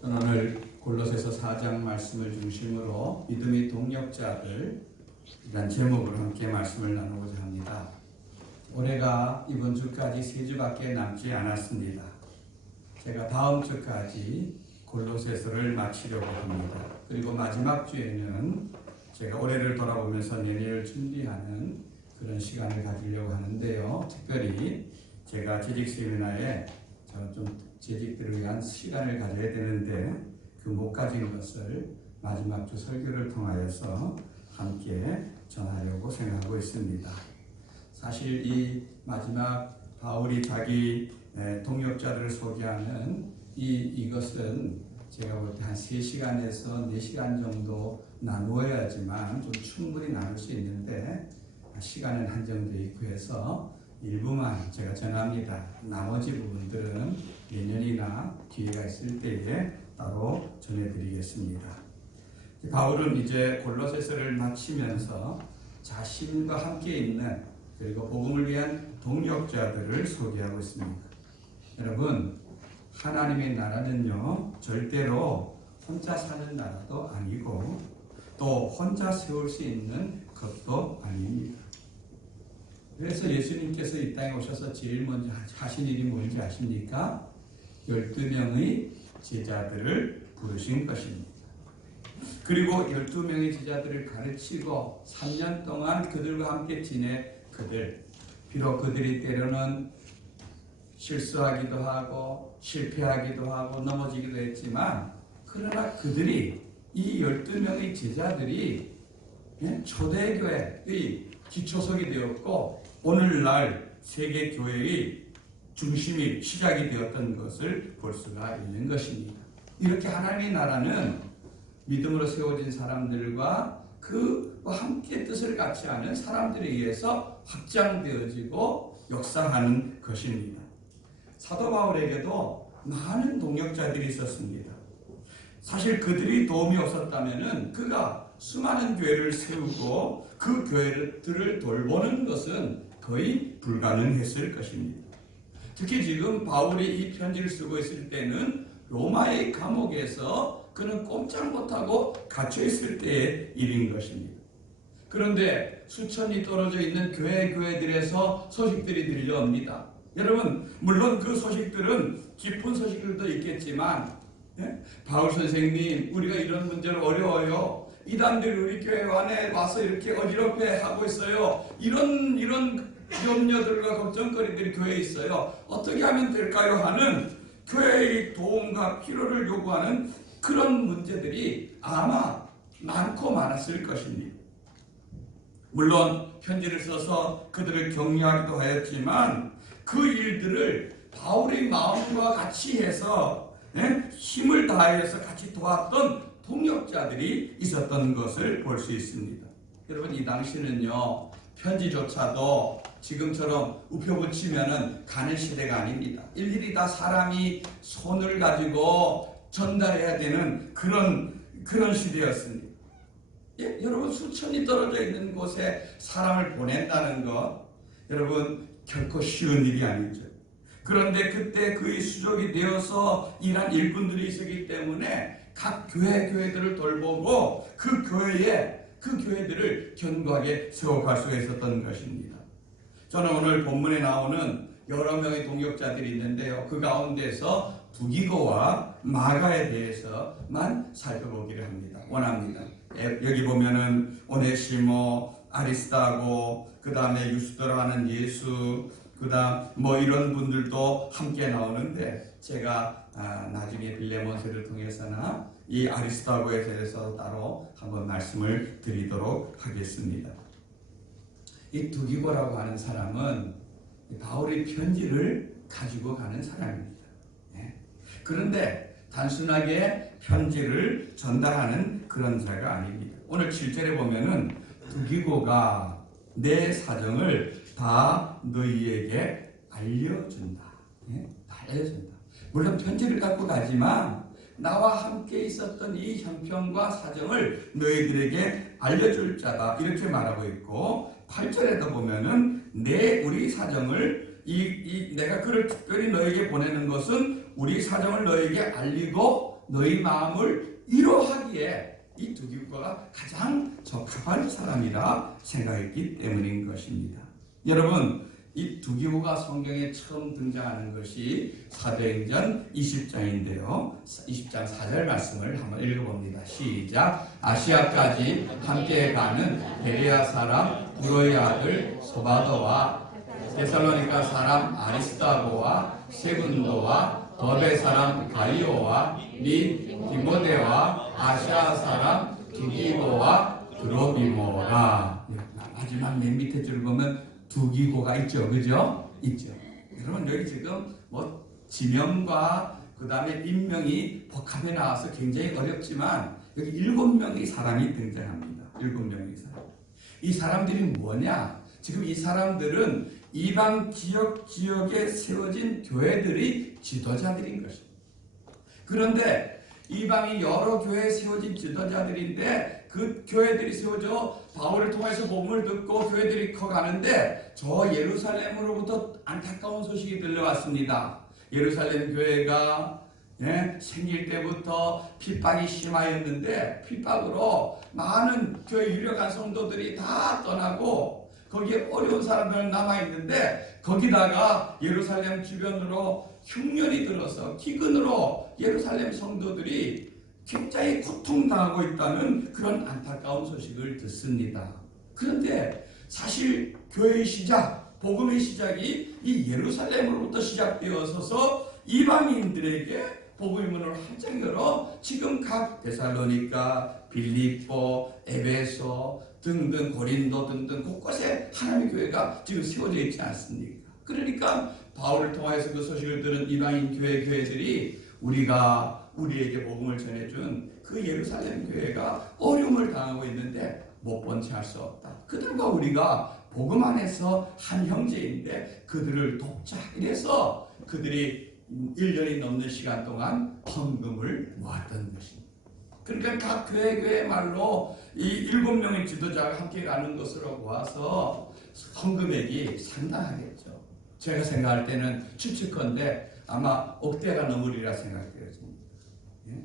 저는 오늘 골로새서 4장 말씀을 중심으로 믿음의 동력자들 이란 제목으로 함께 말씀을 나누고자 합니다. 올해가 이번 주까지 3주밖에 남지 않았습니다. 제가 다음 주까지 골로새서를 마치려고 합니다. 그리고 마지막 주에는 제가 올해를 돌아보면서 내년을 준비하는 그런 시간을 가지려고 하는데요. 특별히 제가 재직 세미나에 좀 재직들을 위한 시간을 가져야 되는데 그 못 가진 것을 마지막 주 설교를 통하여서 함께 전하려고 생각하고 있습니다. 사실 이 마지막 바울이 자기 동역자들을 소개하는 이것은 제가 볼 때 한 3시간에서 4시간 정도 나누어야지만 좀 충분히 나눌 수 있는데 시간은 한정되어 있고 해서 일부만 제가 전합니다. 나머지 부분들은 내년이나 기회가 있을 때에 따로 전해드리겠습니다. 바울은 이제 골로새서를 마치면서 자신과 함께 있는 그리고 복음을 위한 동역자들을 소개하고 있습니다. 여러분, 하나님의 나라는요 절대로 혼자 사는 나라도 아니고 또 혼자 세울 수 있는 것도 아닙니다. 그래서 예수님께서 이 땅에 오셔서 제일 먼저 하신 일이 뭔지 아십니까? 12명의 제자들을 부르신 것입니다. 그리고 12명의 제자들을 가르치고 3년 동안 그들과 함께 지낸 그들, 비록 그들이 때로는 실수하기도 하고 실패하기도 하고 넘어지기도 했지만 그러나 그들이 이 12명의 제자들이 초대교회의 기초석이 되었고 오늘날 세계교회의 중심이 시작이 되었던 것을 볼 수가 있는 것입니다. 이렇게 하나님의 나라는 믿음으로 세워진 사람들과 그와 함께 뜻을 같이 하는 사람들에 의해서 확장되어지고 역사하는 것입니다. 사도 바울에게도 많은 동역자들이 있었습니다. 사실 그들이 도움이 없었다면 그가 수많은 교회를 세우고 그 교회들을 돌보는 것은 거의 불가능했을 것입니다. 특히 지금 바울이 이 편지를 쓰고 있을 때는 로마의 감옥에서 그는 꼼짝 못하고 갇혀 있을 때의 일인 것입니다. 그런데 수천이 떨어져 있는 교회들에서 소식들이 들려옵니다. 여러분, 물론 그 소식들은 기쁜 소식들도 있겠지만 바울 선생님, 우리가 이런 문제로 어려워요. 이단들이 우리 교회 안에 와서 이렇게 어지럽게 하고 있어요. 이런 염려들과 걱정거리들이 교회에 있어요. 어떻게 하면 될까요? 하는 교회의 도움과 필요를 요구하는 그런 문제들이 아마 많고 많았을 것입니다. 물론 편지를 써서 그들을 격려하기도 하였지만 그 일들을 바울의 마음과 같이 해서 힘을 다해서 같이 도왔던 동역자들이 있었던 것을 볼 수 있습니다. 여러분, 이 당시는요 편지조차도 지금처럼 우표붙이면 가는 시대가 아닙니다. 일일이 다 사람이 손을 가지고 전달해야 되는 그런 시대였습니다. 여러분, 수천이 떨어져 있는 곳에 사람을 보낸다는 것, 여러분 결코 쉬운 일이 아니죠. 그런데 그때 그의 수족이 되어서 일한 일꾼들이 있었기 때문에 각 교회들을 돌보고 그 교회들을 견고하게 세워갈 수 있었던 것입니다. 저는 오늘 본문에 나오는 여러 명의 동역자들이 있는데요. 그 가운데서 두기고와 마가에 대해서만 살펴보기를 원합니다. 여기 보면은 오네시모, 아리스타고, 그 다음에 유스도라는 예수, 그 다음 이런 분들도 함께 나오는데 제가 나중에 빌레몬서를 통해서나 이 아리스타고에 대해서 따로 한번 말씀을 드리도록 하겠습니다. 이 두기고라고 하는 사람은 바울의 편지를 가지고 가는 사람입니다. 그런데 단순하게 편지를 전달하는 그런 자가 아닙니다. 오늘 7절에 보면은 두기고가 내 사정을 다 너희에게 알려준다. 다 알려준다. 물론 편지를 갖고 가지만 나와 함께 있었던 이 형편과 사정을 너희들에게 알려줄 자다. 이렇게 말하고 있고 8절에도 보면은 우리 사정을 내가 그를 특별히 너에게 보내는 것은 우리 사정을 너에게 알리고 너희 마음을 위로하기에 이 두기고가 가장 적합한 사람이라 생각했기 때문인 것입니다. 여러분, 이 두기고가 성경에 처음 등장하는 것이 사도행전 20장인데요. 20장 4절 말씀을 한번 읽어봅니다. 시작. 아시아까지 함께 가는 베레아 사람 브로의 아들 소바도와 데살로니가 사람 아리스타고와 세군도와 더베 사람 가이오와 및 디모데와 아시아 사람 두기고와 드로비모라. 마지막 맨 밑에 줄 보면 두기고가 있죠, 그죠? 있죠. 여러분 여기 지금 뭐 지명과 그 다음에 인명이 복합해 나와서 굉장히 어렵지만 여기 7명의 사람이 등장합니다. 7명의 사람. 이 사람들이 뭐냐? 지금 이 사람들은 이방 지역에 세워진 교회들의 지도자들인 것입니다. 그런데 이방이 여러 교회에 세워진 지도자들인데 그 교회들이 세워져 바울을 통해서 복음을 듣고 교회들이 커가는데 저 예루살렘으로부터 안타까운 소식이 들려왔습니다. 예루살렘 교회가 생길 때부터 핍박이 심하였는데 핍박으로 많은 교회 유력한 성도들이 다 떠나고 거기에 어려운 사람들은 남아있는데 거기다가 예루살렘 주변으로 흉년이 들어서 기근으로 예루살렘 성도들이 굉장히 고통당하고 있다는 그런 안타까운 소식을 듣습니다. 그런데 사실 교회의 시작, 복음의 시작이 이 예루살렘으로부터 시작되어서서 이방인들에게 복음의 문을 활짝 열어 지금 각 데살로니가, 빌립보, 에베소 등등 고린도 등등 곳곳에 하나님의 교회가 지금 세워져 있지 않습니까? 그러니까 바울을 통해서 그 소식을 들은 이방인 교회들이 우리가 우리에게 복음을 전해준 그 예루살렘 교회가 어려움을 당하고 있는데 못 본 채 할 수 없다. 그들과 우리가 복음 안에서 한 형제인데 그들을 돕자. 이래서 그들이 1년이 넘는 시간 동안 헌금을 모았던 것입니다. 그러니까 각 교회 말로 이 7명의 지도자가 함께 가는 것으로 보아서 헌금액이 상당하겠죠. 제가 생각할 때는 추측컨대 아마 억대가 넘으리라 생각되어집니다. 예?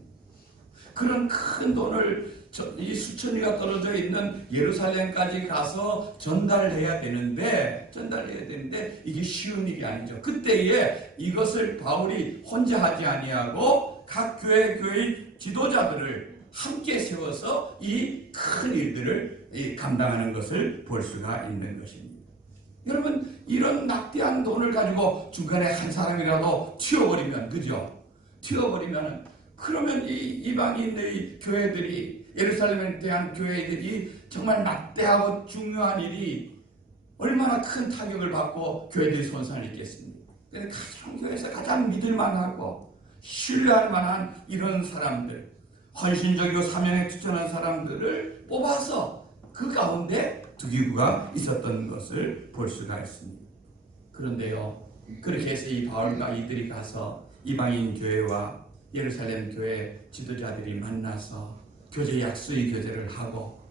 그런 큰 돈을 이 수천리가 떨어져 있는 예루살렘까지 가서 전달해야 되는데 이게 쉬운 일이 아니죠. 그때에 이것을 바울이 혼자 하지 아니하고 각 교회의 지도자들을 함께 세워서 이 큰 일들을 감당하는 것을 볼 수가 있는 것입니다. 여러분, 이런 막대한 돈을 가지고 중간에 한 사람이라도 튀어버리면, 그죠? 튀어버리면, 그러면 이 이방인의 교회들이, 예루살렘에 대한 교회들이 정말 막대하고 중요한 일이 얼마나 큰 타격을 받고 교회들이 손상을 입겠습니까? 그래서 가장 교회에서 가장 믿을만하고 신뢰할 만한 이런 사람들, 헌신적이고 사명에 투철한 사람들을 뽑아서 그 가운데 두기고가 있었던 것을 볼 수가 있습니다. 그런데요, 그렇게 해서 이 바울과 이들이 가서 이방인 교회와 예루살렘 교회 지도자들이 만나서 교제 약속의 교제를 하고,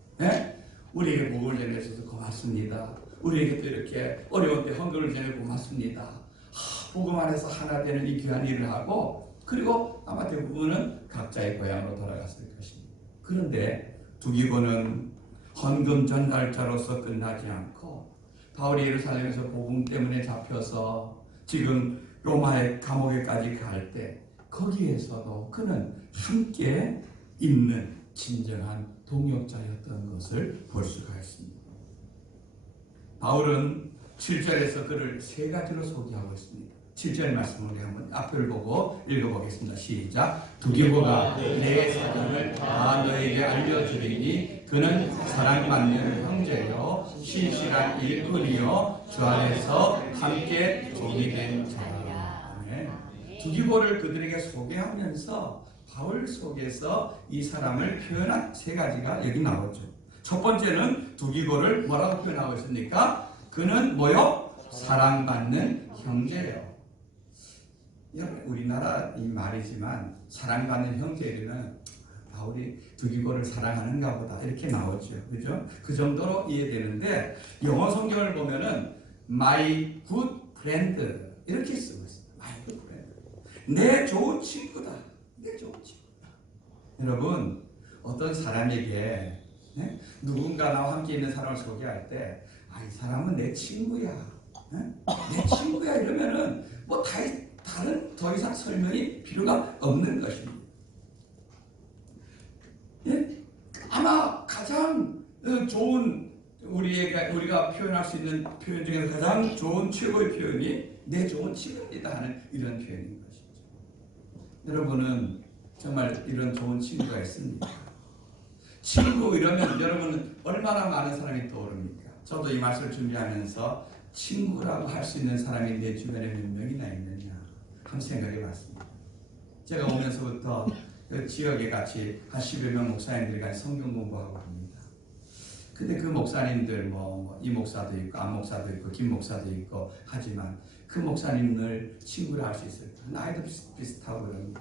우리에게 복음을 전해주셔서 고맙습니다. 우리에게 또 이렇게 어려운 때 헌금을 전해 고맙습니다. 복음 안에서 하나 되는 이 귀한 일을 하고, 그리고 아마 대부분은 각자의 고향으로 돌아갔을 것입니다. 그런데 두기고는 헌금 전달자로서 끝나지 않고 바울이 예루살렘에서 복음 때문에 잡혀서 지금 로마의 감옥에까지 갈 때 거기에서도 그는 함께 있는 진정한 동역자였던 것을 볼 수가 있습니다. 바울은 7절에서 그를 세 가지로 소개하고 있습니다. 7절 말씀을 우리 한번 앞을 보고 읽어보겠습니다. 시작. 두기고가 내 사정을 다 너에게 알려주리니 그는 사랑받는 형제요 신실한 일꾼이요 주 안에서 함께 종이 된 자라. 두기고를 그들에게 소개하면서 바울 속에서 이 사람을 표현한 세 가지가 여기 나오죠. 첫 번째는 두기고를 뭐라고 표현하고 있습니까? 그는 뭐요? 사랑받는 형제요. 우리나라 이 말이지만 사랑받는 형제들은 바울이 두기고를 사랑하는가 보다 이렇게 나오죠. 그죠? 그 정도로 이해되는데 영어 성경을 보면은 my good friend 이렇게 쓰고 있습니다. my good friend. 내 좋은 친구다. 내 좋은 친구. 여러분, 어떤 사람에게 누군가 나와 함께 있는 사람을 소개할 때, 이 사람은 내 친구야, 내 친구야 이러면은 뭐 다른 더 이상 설명이 필요가 없는 것입니다. 아마 가장 좋은 우리가 표현할 수 있는 표현 중에서 가장 좋은 최고의 표현이 내 좋은 친구입니다 하는 이런 표현인 것이죠. 여러분은 정말 이런 좋은 친구가 있습니까? 친구 이러면 여러분은 얼마나 많은 사람이 떠오릅니까? 저도 이 말씀을 준비하면서 친구라고 할 수 있는 사람이 내 주변에 몇 명이나 있느냐 한번 생각해 봤습니다. 제가 오면서부터 그 지역에 같이 한 10여 명 목사님들이 같이 성경 공부하고 합니다. 근데 그 목사님들 이 목사도 있고 안 목사도 있고 김 목사도 있고 하지만 그 목사님을 친구라 할 수 있을까? 나이도 비슷하고 그런.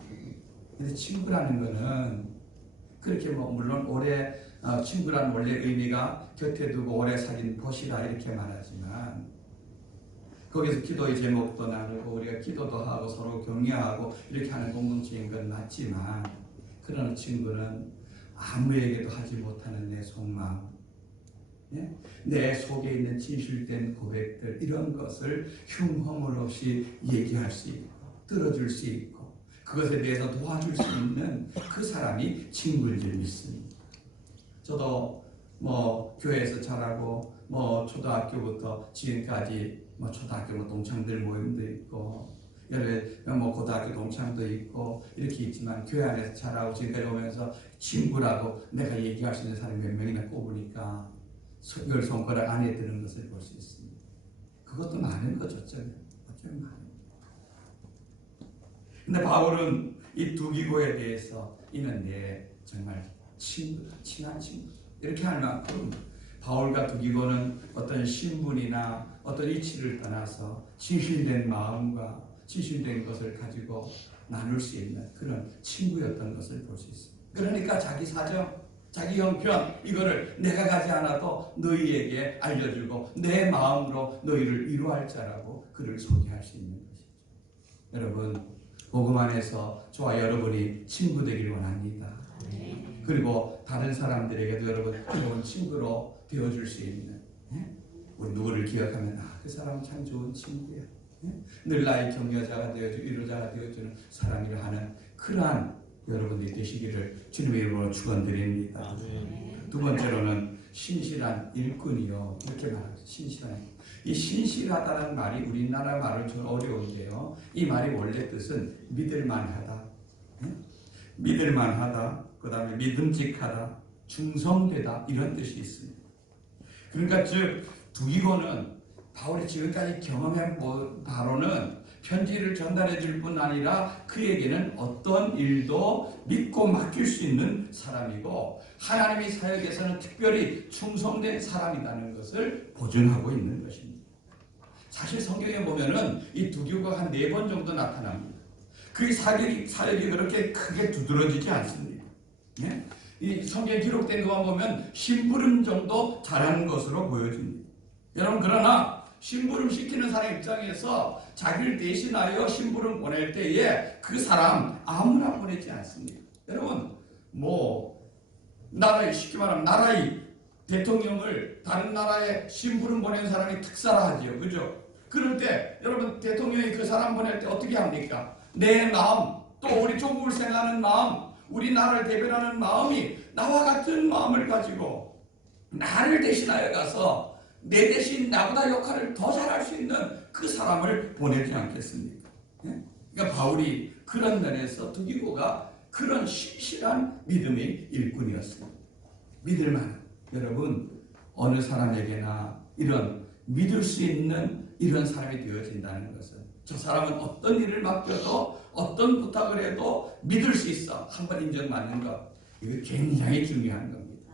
근데 친구라는 거는 그렇게 물론 오래 친구라는 원래 의미가 곁에 두고 오래 사귄 벗이라 이렇게 말하지만 거기서 기도의 제목도 나누고 우리가 기도도 하고 서로 격려하고 이렇게 하는 공동체인 건 맞지만 그런 친구는 아무에게도 하지 못하는 내 속마음, 내 속에 있는 진실된 고백들 이런 것을 흉허물 없이 얘기할 수 있고 들어줄 수 있고 그것에 대해서 도와줄 수 있는 그 사람이 친구인 줄 믿습니다. 저도 교회에서 자라고 초등학교부터 지금까지 초등학교 동창들 모임도 있고 고등학교 동창도 있고 이렇게 있지만 교회 안에서 자라고 지금까지 오면서 친구라고 내가 얘기할 수 있는 사람이 몇 명이나 꼽으니까 10손가락 안에 드는 것을 볼 수 있습니다. 그것도 많은 거죠. 어쩌면 많은. 근데 바울은 이 두기고에 대해서 이는 내 정말 친구다, 친한 친구 이렇게 할 만큼 바울과 두기고는 어떤 신분이나 어떤 이치를 떠나서 진실된 마음과 진실된 것을 가지고 나눌 수 있는 그런 친구였던 것을 볼 수 있습니다. 그러니까 자기 사정, 자기 형편 이거를 내가 가지 않아도 너희에게 알려주고 내 마음으로 너희를 위로할 자라고 그를 소개할 수 있는 것이죠. 여러분 복음 안에서 저와 여러분이 친구 되기를 원합니다. 그리고 다른 사람들에게도 여러분 좋은 친구로 되어줄 수 있는 우리 누구를 기억하면 그 사람은 참 좋은 친구야. 늘 나의 격려자가 되어주고 위로자가 되어주는 사람이라 하는 그러한 여러분들이 되시기를 주님의 이름으로 축원드립니다. 두 번째로는 신실한 일꾼이요 이렇게 말합니다. 신실한 이 신실하다는 말이 우리나라 말은 좀 어려운데요. 이 말이 원래 뜻은 믿을만하다, 믿을만하다, 그 다음에 믿음직하다, 충성되다 이런 뜻이 있습니다. 그러니까 즉 두기고는 바울이 지금까지 경험한 바로는 편지를 전달해 줄 뿐 아니라 그에게는 어떤 일도 믿고 맡길 수 있는 사람이고 하나님의 사역에서는 특별히 충성된 사람이라는 것을 보증하고 있는 것입니다. 사실 성경에 보면은 이 두기고가 한 4번 정도 나타납니다. 그 사역이 그렇게 크게 두드러지지 않습니다. 이 성경에 기록된 것만 보면 심부름 정도 잘하는 것으로 보여집니다. 여러분 그러나 심부름 시키는 사람 입장에서 자기를 대신하여 심부름 보낼 때에 그 사람 아무나 보내지 않습니다. 여러분 나라의 쉽게 말하면 나라의 대통령을 다른 나라에 심부름 보낸 사람이 특사라 하지요. 그죠? 그럴 때 여러분 대통령이 그 사람 보낼 때 어떻게 합니까? 내 마음 또 우리 조국을 생각하는 마음 우리나라를 대변하는 마음이 나와 같은 마음을 가지고 나를 대신하여 가서 내 대신 나보다 역할을 더 잘할 수 있는 그 사람을 보내지 않겠습니까? 그러니까 바울이 그런 면에서 두기고가 그런 신실한 믿음의 일꾼이었습니다. 믿을만한 여러분 어느 사람에게나 이런 믿을 수 있는 이런 사람이 되어진다는 것은 저 사람은 어떤 일을 맡겨도 어떤 부탁을 해도 믿을 수 있어 한번 인정받는 것 이거 굉장히 중요한 겁니다.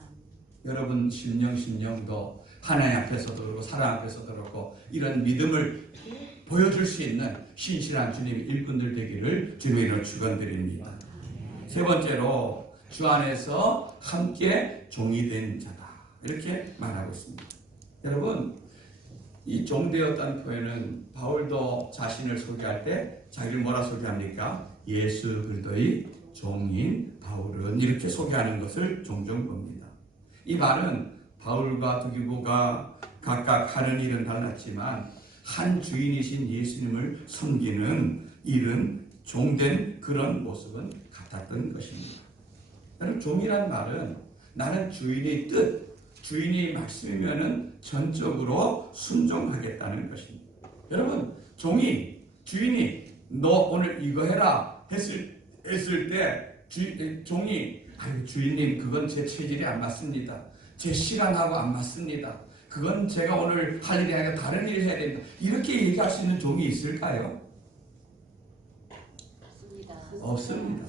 여러분 심령도 하나님 앞에서도 그렇고 사람 앞에서도 그렇고 이런 믿음을 보여줄 수 있는 신실한 주님의 일꾼들 되기를 주님의 이름으로 축원드립니다. 세 번째로 주 안에서 함께 종이 된 자다 이렇게 말하고 있습니다. 여러분 이 종되었다는 표현은 바울도 자신을 소개할 때 자기를 뭐라 소개합니까? 예수 그리스도의 종인 바울은 이렇게 소개하는 것을 종종 봅니다. 이 말은 바울과 두기고가 각각 하는 일은 달랐지만 한 주인이신 예수님을 섬기는 일은 종된 그런 모습은 같았던 것입니다. 여러분, 종이란 말은 나는 주인의 뜻, 주인이 말씀이면은 전적으로 순종하겠다는 것입니다. 여러분, 주인이 너 오늘 이거 해라 했을 때 종이 주인님 그건 제 체질이 안 맞습니다. 제 시간하고 안 맞습니다. 그건 제가 오늘 할 일이 아니라 다른 일을 해야 됩니다. 이렇게 얘기할 수 있는 종이 있을까요? 없습니다.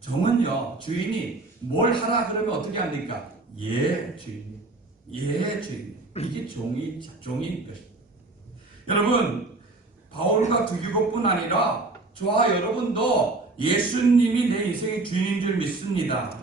종은요, 주인이 뭘 하라 그러면 어떻게 합니까? 예, 주인님. 예, 주인님. 이게 종인 것입니다. 여러분, 바울과 두기고뿐 아니라 저와 여러분도 예수님이 내 인생의 주인인 줄 믿습니다.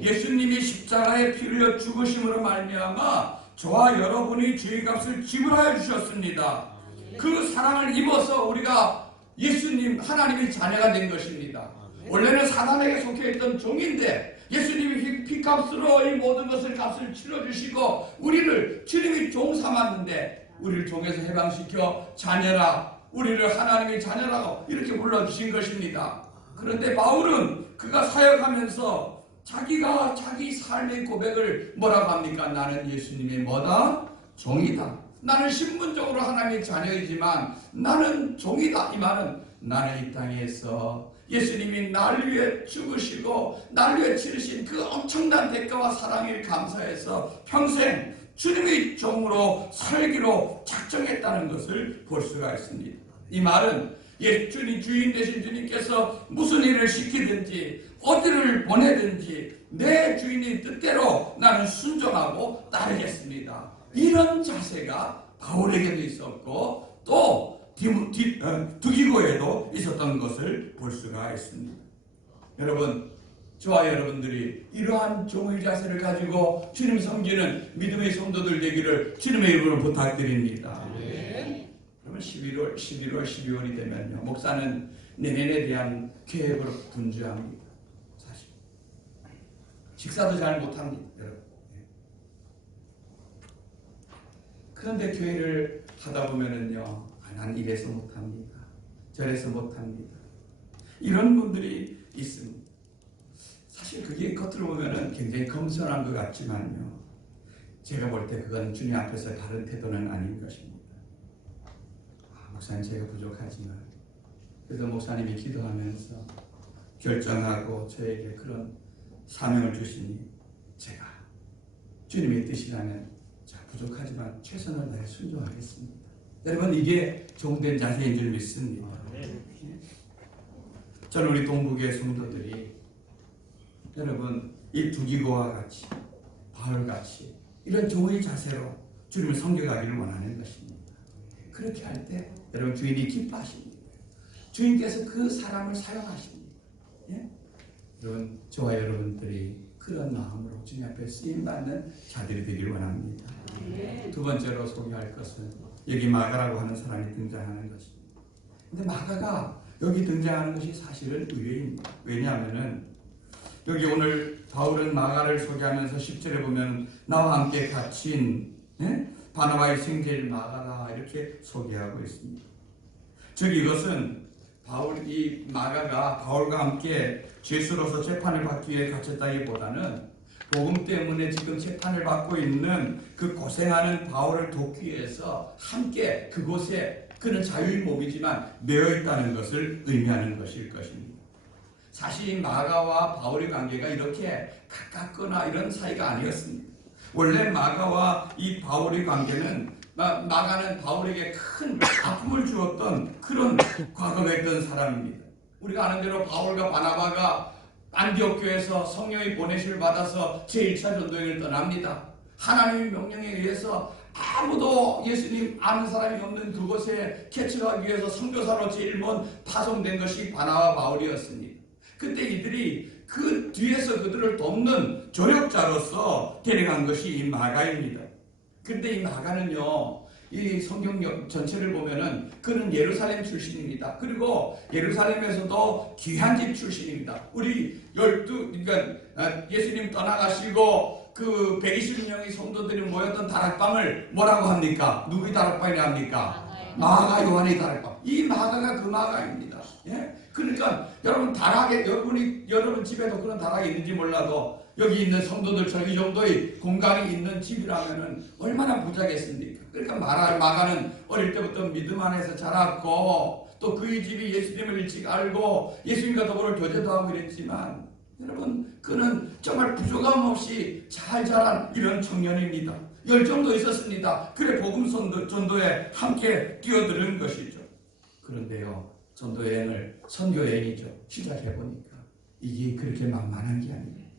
예수님이 십자가에 피 흘려 죽으심으로 말미암아 저와 여러분이 죄의 값을 지불하여 주셨습니다. 그 사랑을 입어서 우리가 예수님 하나님의 자녀가 된 것입니다. 원래는 사단에게 속해있던 종인데 예수님이 피값으로 이 모든 것을 값을 치러주시고 우리를 주님이 종 삼았는데 우리를 종에서 해방시켜 자녀라, 우리를 하나님의 자녀라고 이렇게 불러주신 것입니다. 그런데 바울은 그가 사역하면서 자기가 자기 삶의 고백을 뭐라고 합니까? 나는 예수님의 뭐다? 종이다. 나는 신분적으로 하나님의 자녀이지만 나는 종이다. 이 말은 나는 이 땅에서 예수님이 나를 위해 죽으시고 나를 위해 치르신 그 엄청난 대가와 사랑을 감사해서 평생 주님의 종으로 살기로 작정했다는 것을 볼 수가 있습니다. 이 말은 주인 되신 주님께서 무슨 일을 시키든지 어디를 보내든지 내 주인의 뜻대로 나는 순종하고 따르겠습니다. 이런 자세가 바울에게도 있었고 또 두기고에도 있었던 것을 볼 수가 있습니다. 여러분, 저와 여러분들이 이러한 종의 자세를 가지고 주님 섬기는 믿음의 성도들 되기를 주님의 이름으로 부탁드립니다. 그러면 11월, 12월이 되면요, 목사는 내년에 대한 계획으로 분주합니다. 사실 식사도 잘 못합니다, 여러분. 그런데 교회를 하다 보면은요, 난 이래서 못합니다, 저래서 못합니다, 이런 분들이 있습니다. 사실 그게 겉으로 보면은 굉장히 겸손한 것 같지만요, 제가 볼 때 그건 주님 앞에서 다른 태도는 아닌 것입니다. 목사님, 제가 부족하지만 그래도 목사님이 기도하면서 결정하고 저에게 그런 사명을 주시니 제가 주님의 뜻이라면 부족하지만 최선을 다해 순종하겠습니다. 여러분, 이게 종된 자세인 줄 믿습니다. 저는 우리 동북의 성도들이 여러분 이 두기고와 같이 바울같이 이런 종의 자세로 주님을 섬겨가기를 원하는 것입니다. 그렇게 할 때 여러분 주인이 기뻐하십니다. 주인께서 그 사람을 사용하십니다. 예? 여러분, 저와 여러분들이 그런 마음으로 주님 앞에 쓰임받는 자들이 되기를 원합니다. 두 번째로 소개할 것은 여기 마가라고 하는 사람이 등장하는 것입니다. 근데 마가가 여기 등장하는 것이 사실은 의외입니다. 왜냐하면은 여기 오늘 바울은 마가를 소개하면서 10절에 보면 나와 함께 갇힌 바나바의 생제일 마가다 이렇게 소개하고 있습니다. 즉 이것은 이 마가가 바울과 함께 죄수로서 재판을 받기 위해 갇혔다기보다는 복음 때문에 지금 재판을 받고 있는 그 고생하는 바울을 돕기 위해서 함께 그곳에 그는 자유인 몸이지만 매여 있다는 것을 의미하는 것일 것입니다. 사실 마가와 바울의 관계가 이렇게 가깝거나 이런 사이가 아니었습니다. 원래 마가와 이 바울의 관계는 마가는 바울에게 큰 아픔을 주었던 그런 과거가 있던 사람입니다. 우리가 아는 대로 바울과 바나바가 안디옥 교회에서 성령의 보내심을 받아서 제1차 전도여행을 떠납니다. 하나님의 명령에 의해서 아무도 예수님 아는 사람이 없는 그곳에 개척하기 위해서 선교사로 제일 먼 파송된 것이 바나바 바울이었습니다. 그때 이들이 그 뒤에서 그들을 돕는 조력자로서 데려간 것이 이 마가입니다. 그런데 이 마가는요, 이 성경 전체를 보면은 그는 예루살렘 출신입니다. 그리고 예루살렘에서도 귀한 집 출신입니다. 우리 그러니까 예수님 떠나가시고 그 120명의 성도들이 모였던 다락방을 뭐라고 합니까? 누구의 다락방이라 합니까? 마가 요한의 다락방. 이 마가가 그 마가입니다. 예? 그러니까 여러분 다락에 여러분 집에도 그런 다락이 있는지 몰라도 여기 있는 성도들처럼 이 정도의 공간이 있는 집이라면은 얼마나 부자겠습니까? 그러니까 마가는 어릴 때부터 믿음 안에서 자랐고 또 그의 집이 예수님을 일찍 알고 예수님과 더불어 교제도 하고 그랬지만 여러분 그는 정말 부족함 없이 잘 자란 이런 청년입니다. 열정도 있었습니다. 그래 복음 전도에 함께 뛰어드는 것이죠. 그런데요 전도 여행을 선교 여행이죠. 시작해 보니까 이게 그렇게 만만한 게 아니에요.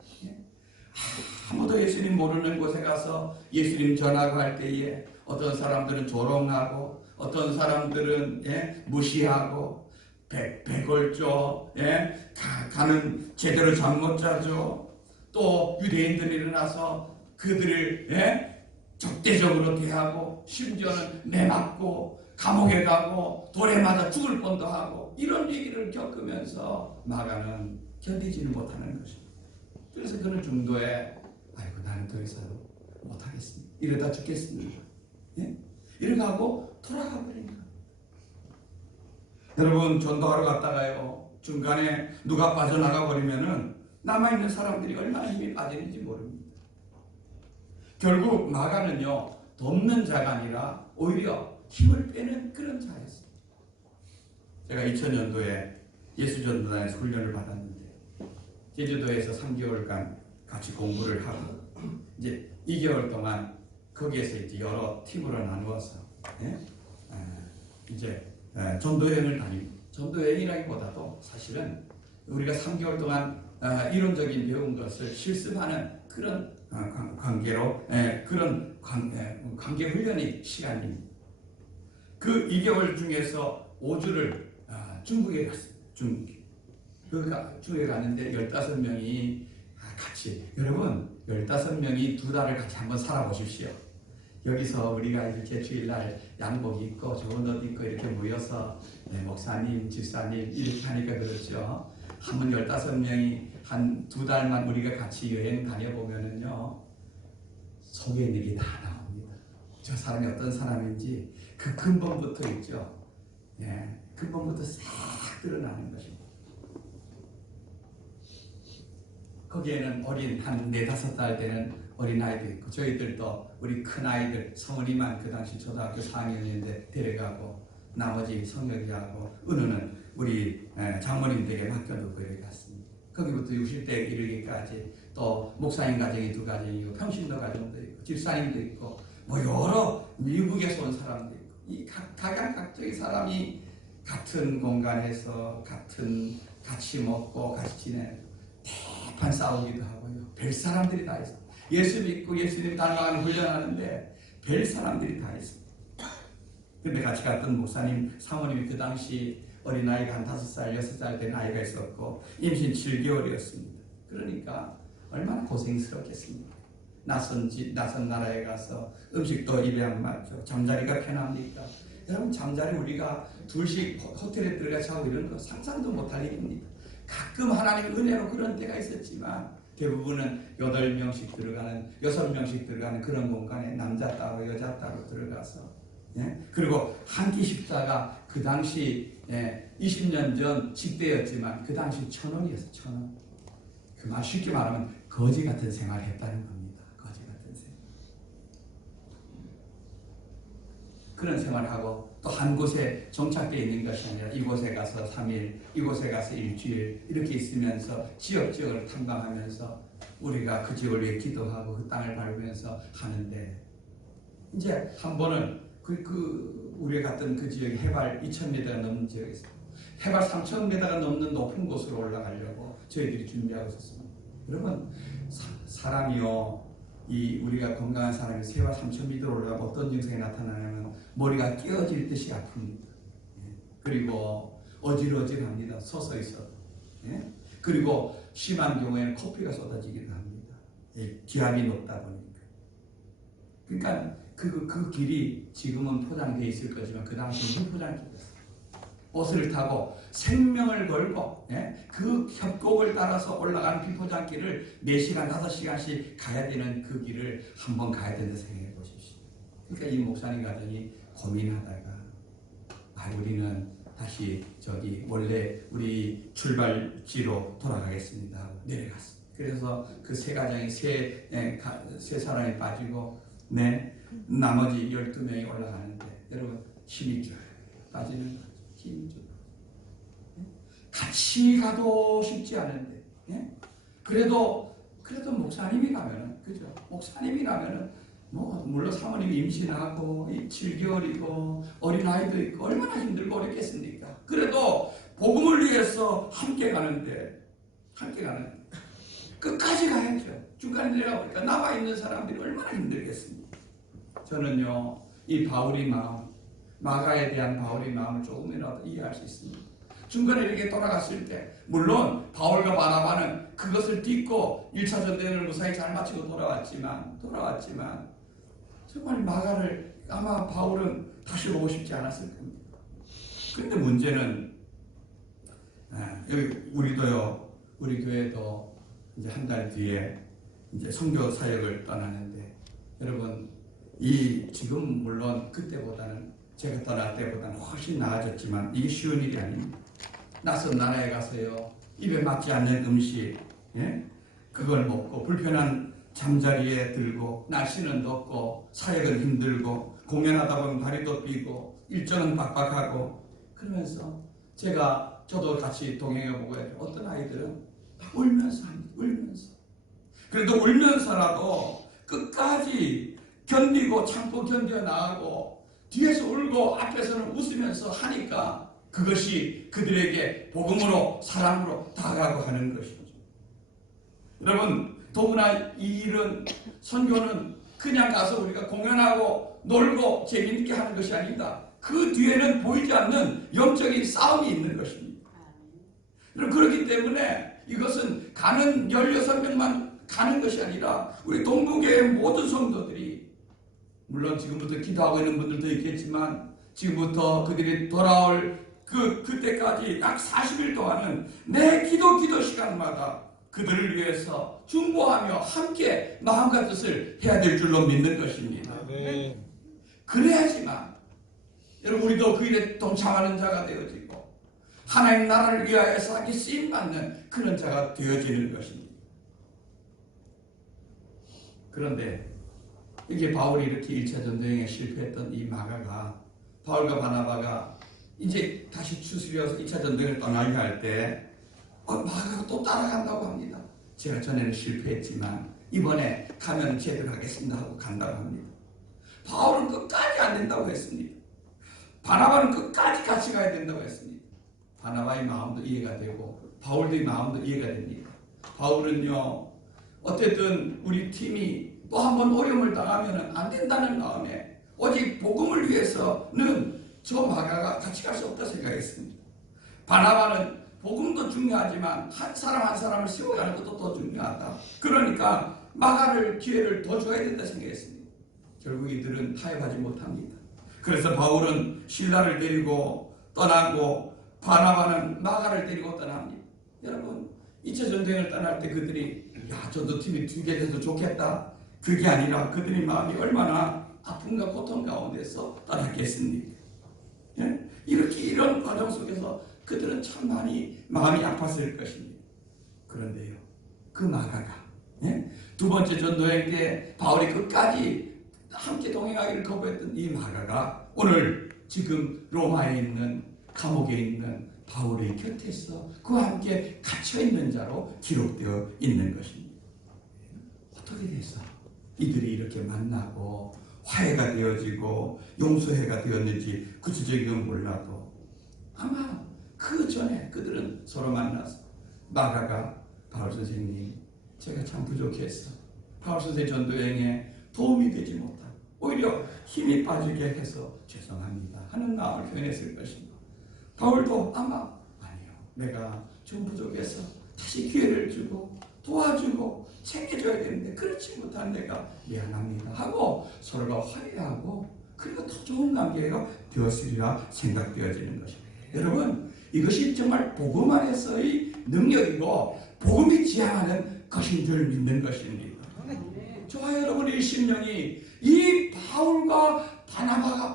아무도 예수님 모르는 곳에 가서 예수님 전하고 할 때에 어떤 사람들은 조롱하고 어떤 사람들은 무시하고 백골조 가는 제대로 잠 못 자죠. 또 유대인들이 일어나서 그들을 적대적으로 대하고 심지어는 매맞고 감옥에 가고 돌에 맞아 죽을 뻔도 하고 이런 얘기를 겪으면서 마가는 견디지는 못하는 것입니다. 그래서 그는 중도에 아이고 나는 더 이상 못하겠습니다. 이러다 죽겠습니다. 이렇게 하고 돌아가 버립니다. 여러분 전도하러 갔다가요 중간에 누가 빠져나가 버리면은 남아있는 사람들이 얼마나 힘이 빠지는지 모릅니다. 결국 마가는요 돕는 자가 아니라 오히려 힘을 빼는 그런 자였어요. 제가 2000년도에 예수전도단에서 훈련을 받았는데 제주도에서 3개월간 같이 공부를 하고 이제 2개월 동안 거기에서 이제 여러 팀으로 나누어서 이제 전도여행을 다닙니다. 전도여행이라기보다도 사실은 우리가 3개월 동안 이론적인 배운 것을 실습하는 그런 관계로 그런 관계 훈련의 시간입니다. 그 2개월 중에서 5주를 중국에 갔습니다. 중국에 갔는데 15명이 같이 여러분 15명이 2달을 같이 한번 살아보십시오. 여기서 우리가 이렇게 주일날 양복 입고 좋은 옷 입고 이렇게 모여서 목사님, 집사님 이렇게 하니까 그렇죠. 한번 15명이 한 2달만 우리가 같이 여행 다녀보면은요 속에 있는 게 다 나옵니다. 저 사람이 어떤 사람인지 그 근본부터 있죠. 근본부터 싹 드러나는 것입니다. 거기에는 어린 한 4-5살 되는 어린아이도 있고 저희들도 우리 큰아이들 성은이만 그 당시 초등학교 4학년인데 데려가고 나머지 성혁이하고 은우는 우리 장모님들에게 맡겨놓고 이렇게 갔습니다. 거기부터 60대에 이르기까지 또 목사님 가정이 2가정이고 평신도 가정도 있고 집사님도 있고 뭐 여러 미국에서 온 사람도 있고 이 각각의 사람이 같은 공간에서 같이 먹고 같이 지내는 대판 싸우기도 하고요. 별 사람들이 다 있어요. 예수 믿고 예수님 닮아가는 훈련하는데 별 사람들이 다 있어요. 근데 같이 갔던 목사님 사모님이 그 당시 어린아이가 한 5살, 6살 된 아이가 있었고 임신 7개월이었습니다. 그러니까 얼마나 고생스럽겠습니까? 낯선 집, 낯선 나라에 가서 음식도 입에 안 맞죠. 잠자리가 편합니까? 여러분 잠자리 우리가 둘씩 호텔에 들어가 자고 이런 거 상상도 못할 일입니다. 가끔 하나님의 은혜로 그런 때가 있었지만 대부분은 8명씩 들어가는 6명씩 들어가는 그런 공간에 남자 따로 여자 따로 들어가서 그리고 한 끼 식사가 그 당시 20년 전 10대였지만 그 당시 1,000원이었어요. 1,000원. 그 말 쉽게 말하면 거지 같은 생활을 했다는 겁니다. 거지 같은 생활. 그런 생활을 하고 또 한 곳에 정착되어 있는 것이 아니라 이곳에 가서 3일, 이곳에 가서 일주일 이렇게 있으면서 지역을 탐방하면서 우리가 그 지역을 위해 기도하고 그 땅을 밟으면서 하는데 이제 한 번은 우리가 갔던 그 지역이 해발 2,000m가 넘는 지역에 있어요. 해발 3,000m가 넘는 높은 곳으로 올라가려고 저희들이 준비하고 있었습니다. 여러분 사람이요 우리가 건강한 사람이 해발 3,000m 올라가면 어떤 증상이 나타나냐면 머리가 끼어질 듯이 아픕니다. 그리고 어질어질합니다. 서서 있어도. 그리고 심한 경우에는 코피가 쏟아지기도 합니다. 기압이 높다 보니까. 그러니까 그 길이 지금은 포장되어 있을 거지만 그 당시에 무포장길이었어요. 버스를 타고 생명을 걸고 그 협곡을 따라서 올라가는 비포장길을 4시간, 5시간씩 가야 되는 그 길을 한번 가야 된다 생각해 보십시오. 그러니까 이 목사님 가더니 고민하다가 우리는 다시 원래 우리 출발지로 돌아가겠습니다 하고 내려갔습니다. 그래서 그 세 가정이 세 사람이 빠지고 나머지 12명이 올라가는데 여러분 힘이 쭉 빠지는 거죠. 힘이 쭉. 같이 가도 쉽지 않은데 그래도 목사님이 가면은 그죠? 목사님이 가면은 물론 사모님이 임신하고 7개월이고 어린아이도 있고 얼마나 힘들고 어렵겠습니까? 그래도 복음을 위해서 함께 가는데 끝까지 가야죠. 중간에 내려가보니까 나와 있는 사람들이 얼마나 힘들겠습니까? 저는요 이 바울의 마음, 마가에 대한 바울의 마음을 조금이라도 이해할 수 있습니다. 중간에 이렇게 돌아갔을 때 물론 바울과 바나바는 그것을 딛고 1차 전쟁을 무사히 잘 마치고 돌아왔지만 정말 마가를 아마 바울은 다시 보고 싶지 않았을 겁니다. 그런데 문제는 여기 우리 교회도 이제 한 달 뒤에 이제 선교 사역을 떠나는데 여러분 지금 물론 그때보다는 제가 떠날 때보다는 훨씬 나아졌지만 이게 쉬운 일이 아닙니다. 낯선 나라에 가서요 입에 맞지 않는 음식 그걸 먹고 불편한 잠자리에 들고 날씨는 덥고 사역은 힘들고 공연하다 보면 다리도 삐고 일정은 빡빡하고 그러면서 저도 같이 동행해보고 해요. 어떤 아이들은 울면서 합니다. 울면서. 그래도 울면서라도 끝까지 견디고 참고 견뎌나가고 뒤에서 울고 앞에서는 웃으면서 하니까 그것이 그들에게 복음으로 사랑으로 다가가고 하는 것이죠. 여러분 더구나 이 일은 선교는 그냥 가서 우리가 공연하고 놀고 재미있게 하는 것이 아니다. 그 뒤에는 보이지 않는 영적인 싸움이 있는 것입니다. 그렇기 때문에 이것은 가는 16명만 가는 것이 아니라 우리 동부교회 모든 성도들이 물론 지금부터 기도하고 있는 분들도 있겠지만 지금부터 그들이 돌아올 그때까지 약 40일 동안은 내 기도 시간마다 그들을 위해서 중보하며 함께 마음과 뜻을 해야 될 줄로 믿는 것입니다. 네. 그래야지만 여러분 우리도 그 일에 동참하는 자가 되어지고 하나님 나라를 위하여서 하기 쓰임받는 그런 자가 되어지는 것입니다. 그런데 이게 바울이 이렇게 1차 전쟁에 실패했던 이 마가가 바울과 바나바가 이제 다시 추스려서 2차 전쟁을 떠나게 할 때 마가가 또 따라간다고 합니다. 제가 전에는 실패했지만 이번에 가면 제대로 하겠습니다 하고 간다고 합니다. 바울은 끝까지 안 된다고 했습니다. 바나바는 끝까지 같이 가야 된다고 했습니다. 바나바의 마음도 이해가 되고 바울의 마음도 이해가 됩니다. 바울은요 어쨌든 우리 팀이 또 한 번 어려움을 당하면 안 된다는 마음에 오직 복음을 위해서는 저 마가가 같이 갈 수 없다 생각했습니다. 바나바는 복음도 중요하지만 한 사람 한 사람을 세워가는 것도 더 중요하다. 그러니까 마가를 기회를 더 줘야 된다 생각했습니다. 결국 이들은 타협하지 못합니다. 그래서 바울은 실라를 데리고 떠나고 바나바는 마가를 데리고 떠납니다. 여러분 2차 전쟁을 떠날 때 그들이 저도 팀이 2개 돼도 좋겠다. 그게 아니라 그들의 마음이 얼마나 아픔과 고통 가운데서 떠났겠습니까? 이런 과정 속에서 그들은 참 많이 마음이 아팠을 것입니다. 그런데요, 그 마가가 두 번째 전도행 때 바울이 끝까지 함께 동행하기를 거부했던 이 마가가 오늘 지금 로마에 있는 감옥에 있는 바울의 곁에서 그와 함께 갇혀있는 자로 기록되어 있는 것입니다. 어떻게 돼서 이들이 이렇게 만나고 화해가 되어지고 용서회가 되었는지 구체적인 건 몰라도 아마 그 전에 그들은 서로 만나서 마가가 바울 선생님 제가 참 부족했어. 바울 선생 전도여행에 도움이 되지 못하고 오히려 힘이 빠지게 해서 죄송합니다 하는 마음을 표현했을 것입니다. 바울도 아마 아니요 내가 좀 부족해서 다시 기회를 주고 도와주고 챙겨줘야 되는데 그렇지 못한 내가 미안합니다 하고 서로가 화해하고 그리고 더 좋은 관계가 되었으리라 생각되어지는 것입니다. 여러분, 이것이 정말 복음 안에서의 능력이고 복음이 지향하는 것인 줄 믿는 것입니다. 저와 여러분의 심령이 이 바울과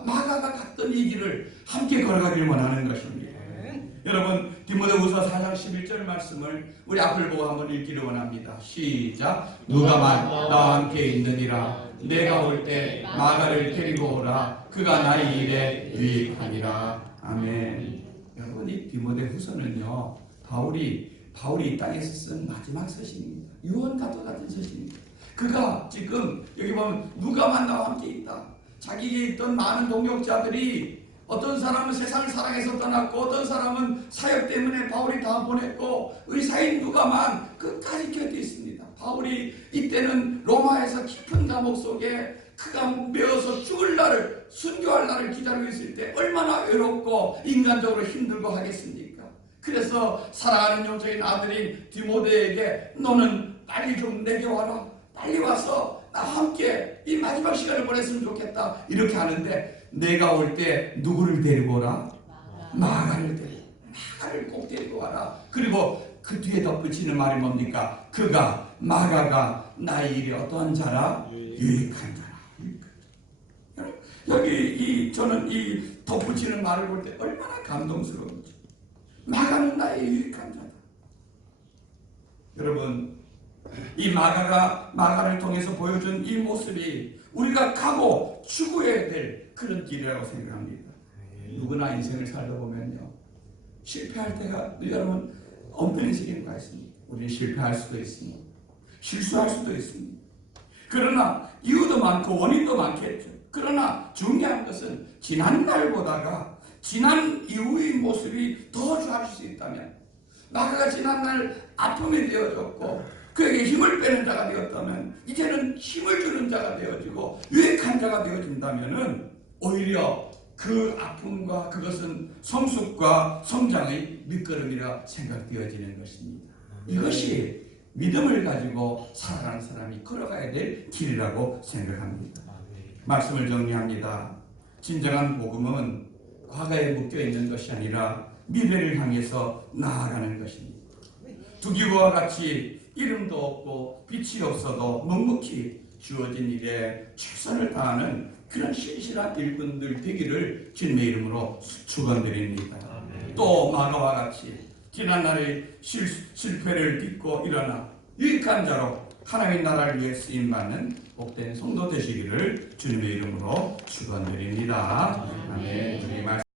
마가가 갔던 이 길을 함께 걸어가길 원하는 것입니다. 여러분, 디모데후서 4장 11절 말씀을 우리 앞을 보고 한번 읽기를 원합니다. 시작. 누가만 나와 함께 있느니라. 내가 올 때 마가를 데리고 오라. 그가 나의 일에 유익하니라. 아멘. 여러분, 이 디모데후서는요, 바울이 이 땅에서 쓴 마지막 서신입니다. 유언가도 같은 서신입니다. 그가 지금 여기 보면 누가만 나와 함께 있다. 자기에게 있던 많은 동역자들이 어떤 사람은 세상을 사랑해서 떠났고 어떤 사람은 사역 때문에 바울이 다 보냈고 의사인 누가만 끝까지 곁에 있습니다. 바울이 이때는 로마에서 깊은 감옥 속에 그가 매어서 죽을 날을 순교할 날을 기다리고 있을 때 얼마나 외롭고 인간적으로 힘들고 하겠습니까? 그래서 사랑하는 영적인 아들인 디모데에게 너는 빨리 좀 내게 와라. 빨리 와서 나와 함께 이 마지막 시간을 보냈으면 좋겠다. 이렇게 하는데 내가 올 때 누구를 데리고 오라? 마가를 꼭 데리고 와라. 그리고 그 뒤에 덧붙이는 말이 뭡니까? 마가가 나의 일에 어떤 자라? 유익한 자라. 여기 저는 이 덧붙이는 말을 볼 때 얼마나 감동스러운지. 마가는 나의 유익한 자다. 여러분, 이 마가를 통해서 보여준 이 모습이 우리가 가고 추구해야 될 그런 길이라고 생각합니다. 누구나 인생을 살다 보면요, 실패할 때가 여러분 없는 시기가 있습니다. 우리는 실패할 수도 있습니다. 실수할 수도 있습니다. 그러나 이유도 많고 원인도 많겠죠. 그러나 중요한 것은 지난 날보다가 지난 이후의 모습이 더 좋아질 수 있다면, 마가가 지난 날 아픔이 되어졌고 그에게 힘을 빼는 자가 되었다면 이제는 힘을 주는 자가 되어지고 유익한 자가 되어진다면 오히려 그 아픔과 그것은 성숙과 성장의 밑거름이라 생각되어지는 것입니다. 이것이 믿음을 가지고 살아가는 사람이 걸어가야 될 길이라고 생각합니다. 말씀을 정리합니다. 진정한 복음은 과거에 묶여있는 것이 아니라 미래를 향해서 나아가는 것입니다. 두기부와 같이 이름도 없고 빛이 없어도 묵묵히 주어진 일에 최선을 다하는 그런 신실한 일꾼들 되기를 주님의 이름으로 축원드립니다. 또 마가와 같이 지난날의 실패를 딛고 일어나 유익한 자로 하나님의 나라를 위해 쓰임받는 복된 성도 되시기를 주님의 이름으로 축원드립니다. 아멘.